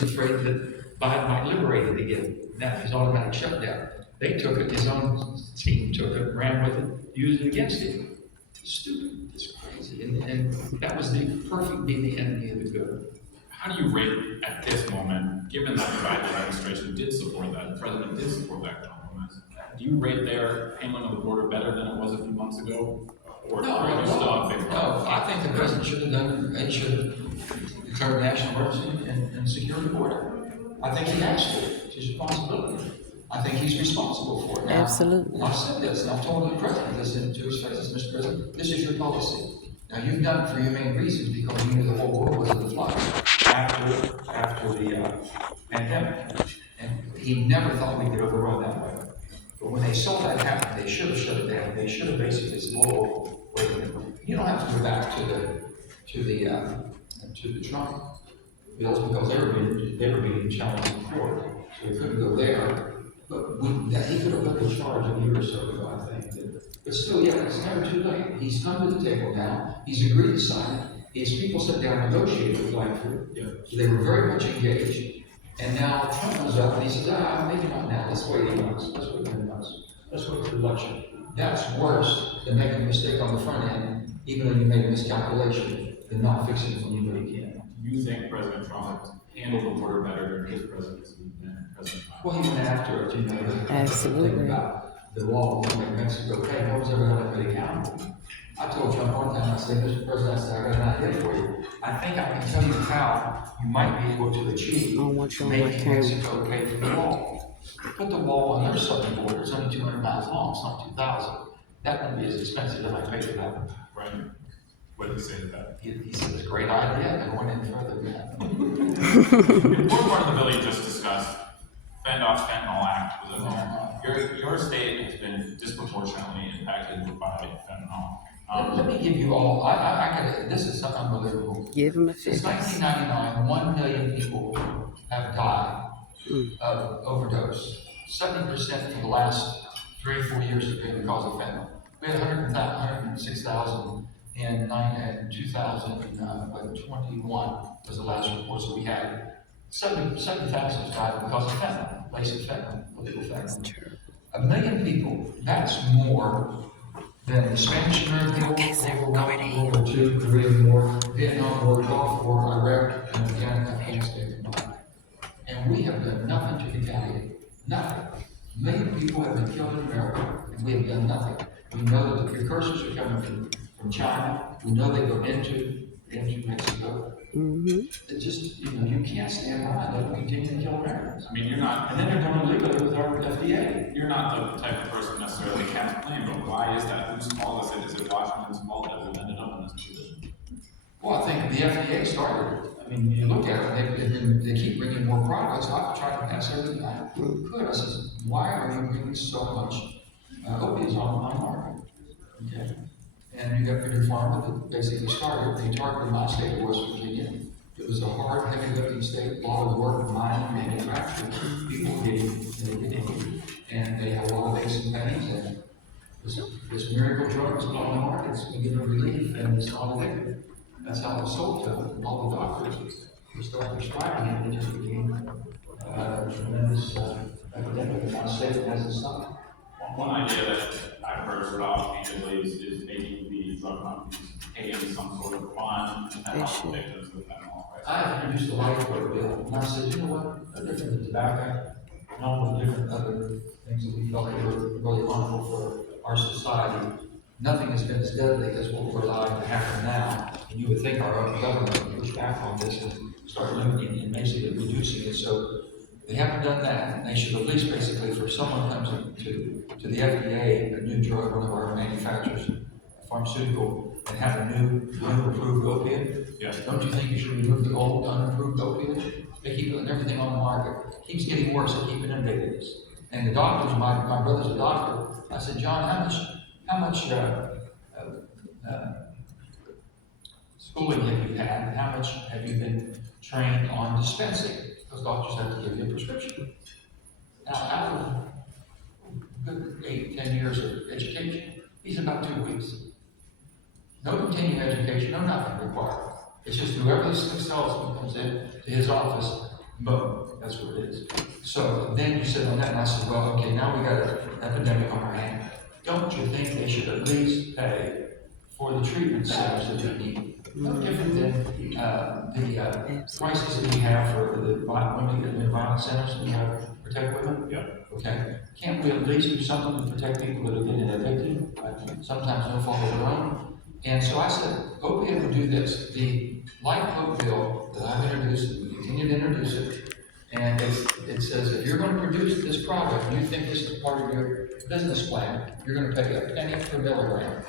was afraid that Biden might liberate it again. That his automatic shutdown. They took it, his own team took it, ran with it, used it against him. It's stupid, it's crazy. And that was the perfect being the enemy of the good. How do you rate at this moment, given that the Biden administration did support that, the president did support that compromise, do you rate their handling of the border better than it was a few months ago? Or are you still a big no, I think the president should have done, he should have declared national emergency and secured the border. I think he has to, it's his responsibility. I think he's responsible for it. Now, Absolutely. I've said this, and I've told the president this to his face, Mr. President, this is your policy. Now, you've done it for humane reasons because you knew the whole world was in the flux after the pandemic. And he never thought we could overrun that way. But when they saw that happen, they should have shut it down. They should have basically said, whoa, wait a minute. You don't have to go back to the Trump bills because they were being challenged in court. So we couldn't go there. But he could have put the charge a year or so ago, I think. But still, yeah, it's never too late. He's come to the table now. He's agreed to sign it. His people sat down and negotiated with Langford. Yeah. So they were very much engaged. And now Trump comes up and he says, maybe not now. Let's wait 8 months. Let's wait 10 months. Let's wait for the election. That's worse than making a mistake on the front end, even though you made a miscalculation, than not fixing it when you really can. You think President Trump handled the border better during his presidency than President Biden? Well, he went after it, you know. Absolutely. Think about the wall between Mexico. Hey, no one's ever held anybody accountable. I told Trump one time, I said, Mr. President, I said, I got an idea for you. I think I can tell you how you might be able to achieve making Mexico pay for the wall. Put the wall on their southern border. It's only 200 miles long. It's not 2,000. That wouldn't be as expensive as I pay for that. Right. What did he say to that? He said, it's a great idea. And went in further than that. Important part of the bill you just discussed, Fend Off Fentanyl Act, was it? Your state has been disproportionately impacted by fentanyl. Let me give you all, this is something unbelievable. Give him a Since fix. 1999, 1 million people have died of overdose. 70% for the last 3 or 4 years have been because of fentanyl. We had 106,000 in 2021 was the last report. So we had 70,000 died because of fentanyl, basic fentanyl, illegal fentanyl. 1 million people, that's more than the Spanish American War, World War II, Korean War, Vietnam War, Gulf War, Iraq, and Afghanistan combined. And we have done nothing to retaliate. Nothing. 1 million people have been killed in America, and we have done nothing. We know that the precursors are coming from China. We know they go into Mexico. It's just, you can't stand by and let them continue to kill Americans. I mean, you're not, and then they're going to leave it with our FDA. You're not the type of person necessarily that can't complain, but why is that? Whose fault is it? Is it Washington's fault that we've ended up in this position? Well, I think the FDA started it. I mean, you look at it, they keep bringing more products. I've tried to pass everything I could. I said, why are you bringing so much opiates on the market? Okay. And you got Purdue Pharma that basically started. They targeted my state of West Virginia. It was a hard, heavy lifting state, a lot of work, mining, manufacturing, people getting, and they had a lot of aches and pains. And this miracle drug was on the market. It's going to give them relief, and it's not addictive. That's how it was sold to them. All the doctors who started prescribing it, and it just became a tremendous epidemic. And my state hasn't stopped. One idea that I've heard sort of offhandedly is making the drug companies pay in some sort of fund to help victims of fentanyl. I introduced a lifeboat bill, and I said, you know what, no different than tobacco, and all the different other things that we felt were really harmful for our society. Nothing has been as deadly as what we're allowing to happen now. And you would think our own government would push back on this and start limiting and basically reducing it. So they haven't done that, and they should at least basically, for someone comes to the FDA, a new drug, one of our manufacturers, a pharmaceutical, and have a new approved opiate. Yeah. Don't you think you should remove the old unapproved opiate? They keep putting everything on the market. It keeps getting worse. They keep innovating this. And the doctors, my brother's a doctor. I said, John, how much schooling have you had, and how much have you been trained on dispensing? Because doctors have to give you a prescription. Now, out of good 8-10 years of education, he's about 2 weeks. No continuing education, no nothing required. It's just whoever the salesman comes in to his office, but that's what it is. So then you said on that, and I said, well, okay, now we got an epidemic on our hand. Don't you think they should at least pay for the treatment centers that we need? No different than, the prices that we have for the violent centers that we have to protect women? Yeah. Okay, can't we at least do something to protect people that are getting evicted, sometimes no fault of their own? And so I said, OPM will do this, the Life Hope bill that I've introduced, and we continue to introduce it, and it says, if you're gonna produce this product, and you think this is part of your business plan, you're gonna pay a penny per milligram.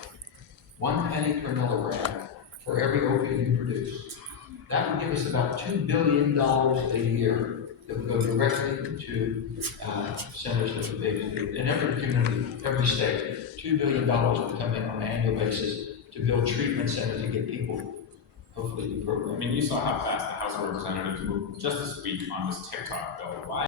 1 penny per milligram for every opiate you produce. That would give us about $2 billion a year that would go directly to centers that would be in every community, every state. $2 billion would come in on an annual basis to build treatment centers to get people, hopefully, the I program. mean, you saw how fast the House of Representatives moved just this week on this TikTok bill. Why